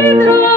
Pedro.